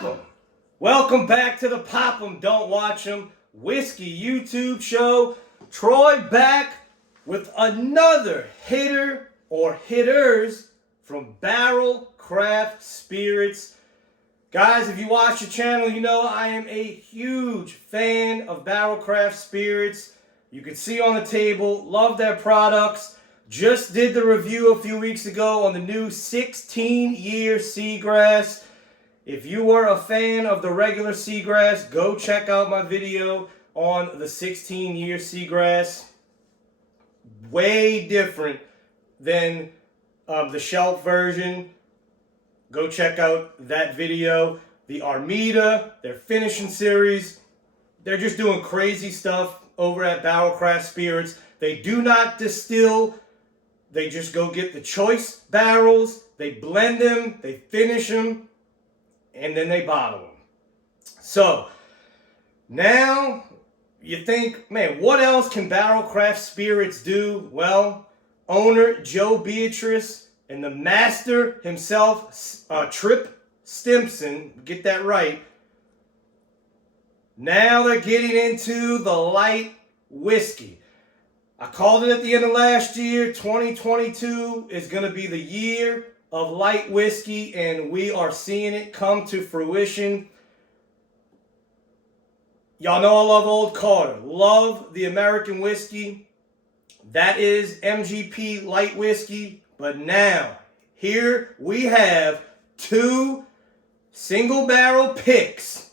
Pop 'em! Welcome back to the Pop 'em, Don't Watch 'em Whiskey YouTube show. Troy back with another hitter or hitters from Barrell Craft Spirits. Guys, if you watch the channel, you know I am a huge fan of Barrell Craft Spirits. You can see on the table, love their products. Just did the review a few weeks ago on the new 16-year Seagrass. If you were a fan of the regular Seagrass, go check out my video on the 16-year Seagrass. Way different than the shelf version. Go check out that video. The Armida, their finishing series, they're just doing crazy stuff over at Barrell Craft Spirits. They do not distill. They just go get the choice barrels, they blend them, they finish them, and then they bottle them. So, now you think, man, what else can Barrell Craft Spirits do? Well, owner Joe Beatrice and the master himself, Trip Stimson, get that right. Now they're getting into the light whiskey. I called it at the end of last year. 2022 is going to be the year of light whiskey, and we are seeing it come to fruition. Y'all know I love Old Carter. Love the American whiskey. That is MGP Light Whiskey. But now, here we have two single barrel picks.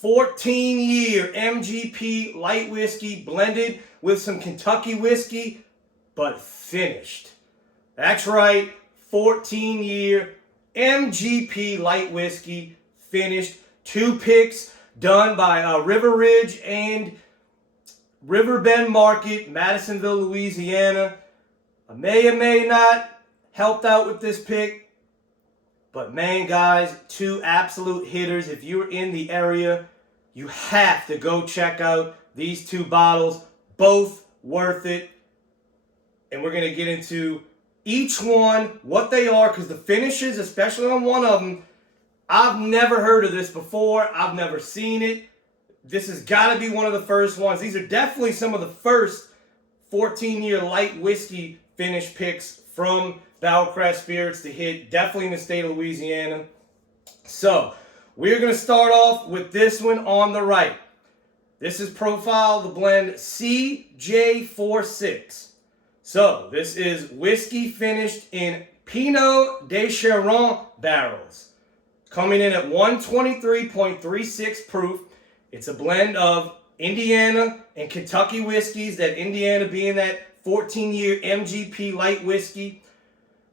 14-year MGP Light Whiskey blended with some Kentucky whiskey, but finished. That's right, 14-year MGP Light Whiskey finished. Two picks done by River Ridge and Riverbend Market, Madisonville, Louisiana. I may or may not helped out with this pick, but man, guys, two absolute hitters. If you're in the area, you have to go check out these two bottles. Both worth it. And we're going to get into each one, what they are, because the finishes, especially on one of them, I've never heard of this before. I've never seen it. This has got to be one of the first ones. These are definitely some of the first 14-year light whiskey finish picks from Barrell Craft Spirits to hit, definitely in the state of Louisiana. So, we're going to start off with this one on the right. This is Profile, the blend CJ46. So, this is whiskey finished in Pineau Des Charentes barrels. Coming in at 123.36 proof. It's a blend of Indiana and Kentucky whiskeys, that Indiana being that 14-year MGP light whiskey.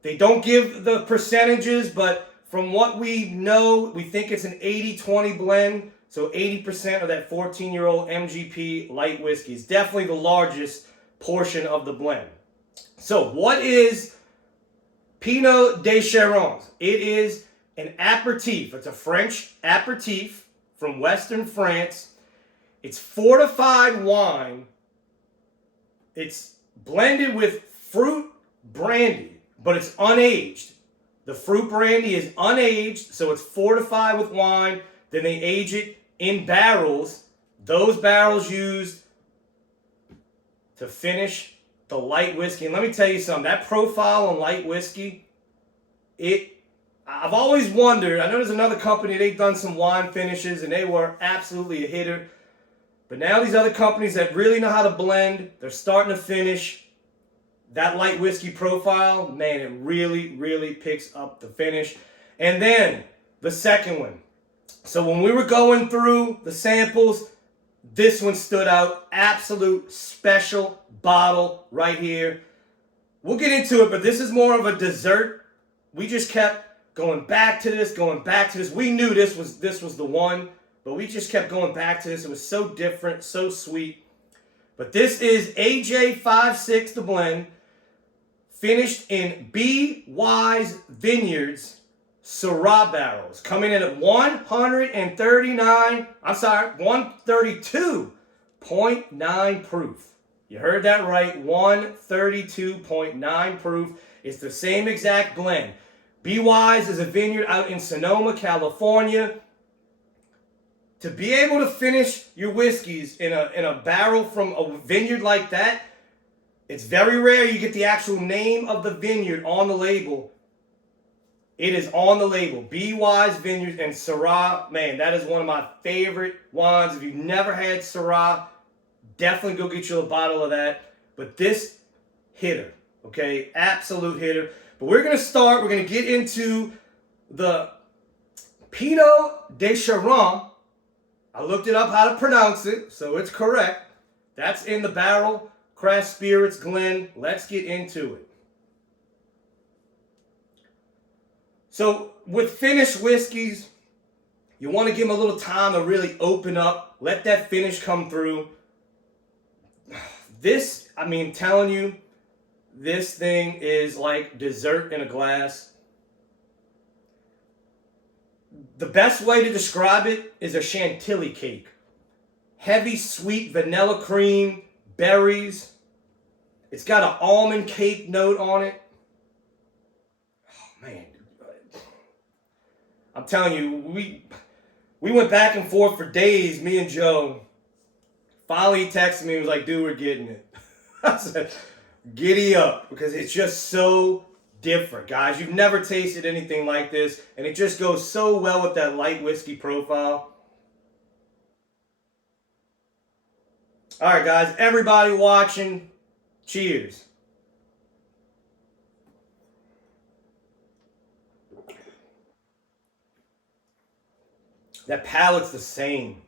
They don't give the percentages, but from what we know, we think it's an 80-20 blend. So 80% of that 14-year-old MGP light whiskey is definitely the largest portion of the blend. So what is Pineau Des Charentes? It is an aperitif. It's a French aperitif from Western France. It's fortified wine. It's blended with fruit brandy, but it's unaged. The fruit brandy is unaged, so it's fortified with wine. Then they age it in barrels. Those barrels used to finish the light whiskey. And let me tell you something, that profile on light whiskey, I've always wondered, I know there's another company, they've done some wine finishes and they were absolutely a hitter. But now these other companies that really know how to blend, they're starting to finish that light whiskey profile. Man, it really, really picks up the finish. And then the second one. So when we were going through the samples, this one stood out. Absolute special bottle right here. We'll get into it, but this is more of a dessert. We just kept going back to this, going back to this. We knew this was the one, but we just kept going back to this. It was so different, so sweet. But this is AJ56, the blend, finished in B. Wise Vineyards Syrah Barrels, coming in at 132.9 proof. You heard that right, 132.9 proof. It's the same exact blend. Be Wise is a vineyard out in Sonoma, California. To be able to finish your whiskeys in a barrel from a vineyard like that, it's very rare you get the actual name of the vineyard on the label. It is on the label. Be Wise Vineyards and Syrah. Man, that is one of my favorite wines. If you've never had Syrah, definitely go get you a bottle of that. But this hitter, okay, absolute hitter. But we're going to get into the Pineau Des Charentes. I looked it up how to pronounce it, so it's correct. That's in the Barrell Craft Spirits Glen. Let's get into it. So with finished whiskeys, you want to give them a little time to really open up. Let that finish come through. This, I mean, telling you, this thing is like dessert in a glass. The best way to describe it is a chantilly cake. Heavy, sweet vanilla cream, berries. It's got an almond cake note on it. Oh, man. I'm telling you, we went back and forth for days, me and Joe. Finally, he texted me and was like, dude, we're getting it. I said, giddy up, because it's just so different, guys. You've never tasted anything like this, and it just goes so well with that light whiskey profile. All right, guys, everybody watching, cheers. That palate's the same.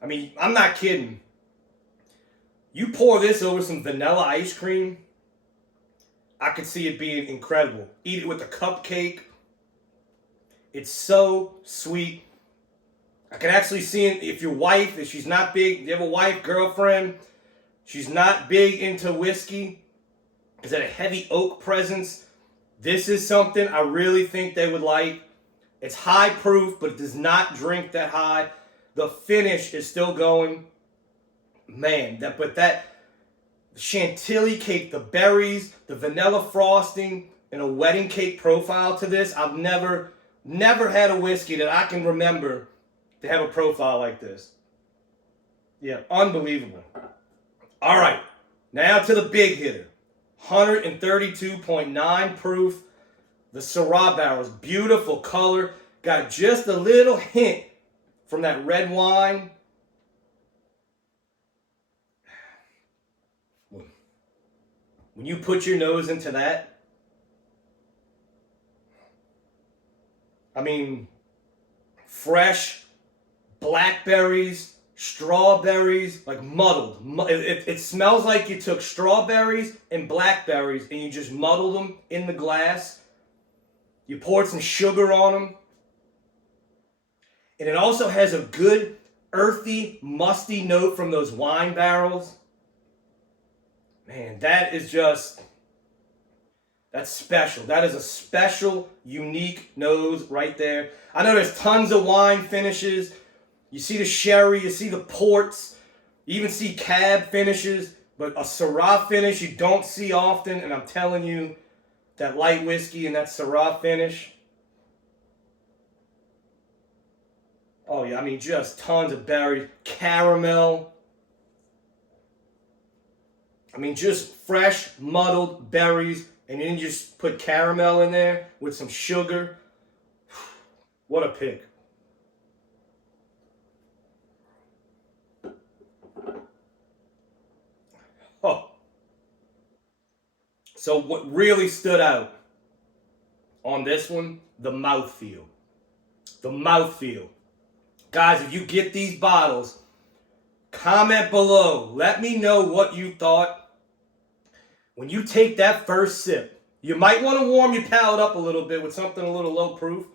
I mean, I'm not kidding. You pour this over some vanilla ice cream, I could see it being incredible. Eat it with a cupcake. It's so sweet. I can actually see it if your wife, if she's not big, you have a wife, girlfriend, she's not big into whiskey, is that a heavy oak presence? This is something I really think they would like. It's high proof, but it does not drink that high. The finish is still going. Man, that chantilly cake, the berries, the vanilla frosting, and a wedding cake profile to this. I've never had a whiskey that I can remember to have a profile like this. Yeah, unbelievable. All right, now to the big hitter. 132.9 proof. The Syrah Barrels, beautiful color. Got just a little hint from that red wine. When you put your nose into that, I mean, fresh blackberries, strawberries, like muddled. It smells like you took strawberries and blackberries and you just muddled them in the glass. You poured some sugar on them. And it also has a good earthy, musty note from those wine barrels. Man, that is just, that's special. That is a special, unique nose right there. I know there's tons of wine finishes. You see the sherry, you see the ports, you even see cab finishes, but a Syrah finish you don't see often, and I'm telling you, that light whiskey and that Syrah finish. Oh yeah, I mean just tons of berries, caramel. I mean just fresh muddled berries, and then you just put caramel in there with some sugar. What a pick. Oh. So what really stood out on this one, the mouthfeel. The mouthfeel. Guys, if you get these bottles, comment below. Let me know what you thought. When you take that first sip, you might want to warm your palate up a little bit with something a little low proof.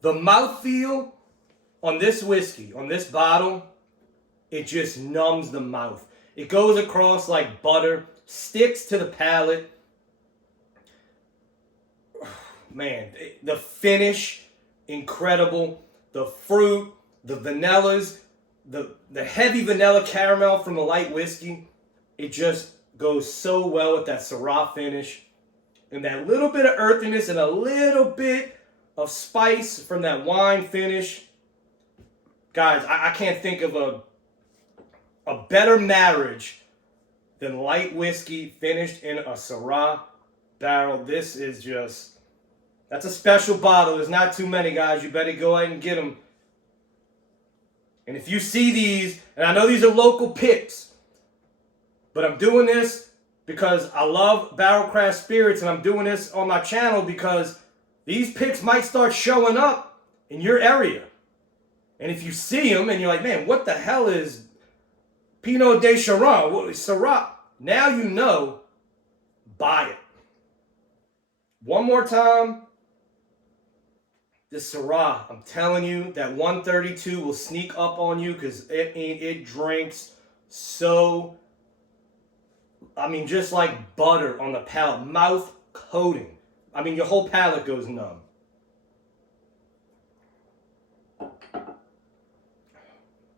The mouthfeel on this whiskey, on this bottle, it just numbs the mouth. It goes across like butter, sticks to the palate. Man, the finish, incredible. The fruit, the vanillas, the heavy vanilla caramel from the light whiskey. It just goes so well with that Syrah finish. and that little bit of earthiness and a little bit of spice from that wine finish. Guys, I can't think of a better marriage than light whiskey finished in a Syrah barrel. This is just, that's a special bottle. There's not too many, guys. You better go ahead and get them. And if you see these, and I know these are local picks, but I'm doing this because I love barrel craft spirits, and I'm doing this on my channel because these picks might start showing up in your area. And if you see them and you're like, man, what the hell is Pineau Des Charentes? What is Syrah? Now you know, buy it. One more time. This Syrah, I'm telling you, that 132 will sneak up on you because it drinks so, I mean, just like butter on the palate, mouth coating. I mean, your whole palate goes numb.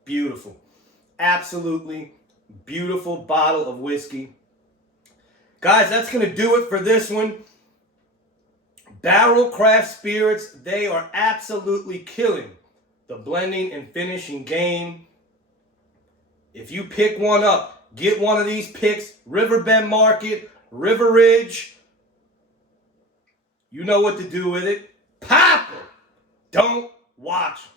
Beautiful. Absolutely beautiful bottle of whiskey. Guys, that's going to do it for this one. Barrel craft spirits, they are absolutely killing the blending and finishing game. If you pick one up, get one of these picks. Riverbend Market, River Ridge. You know what to do with it. Pop 'em. Don't watch 'em.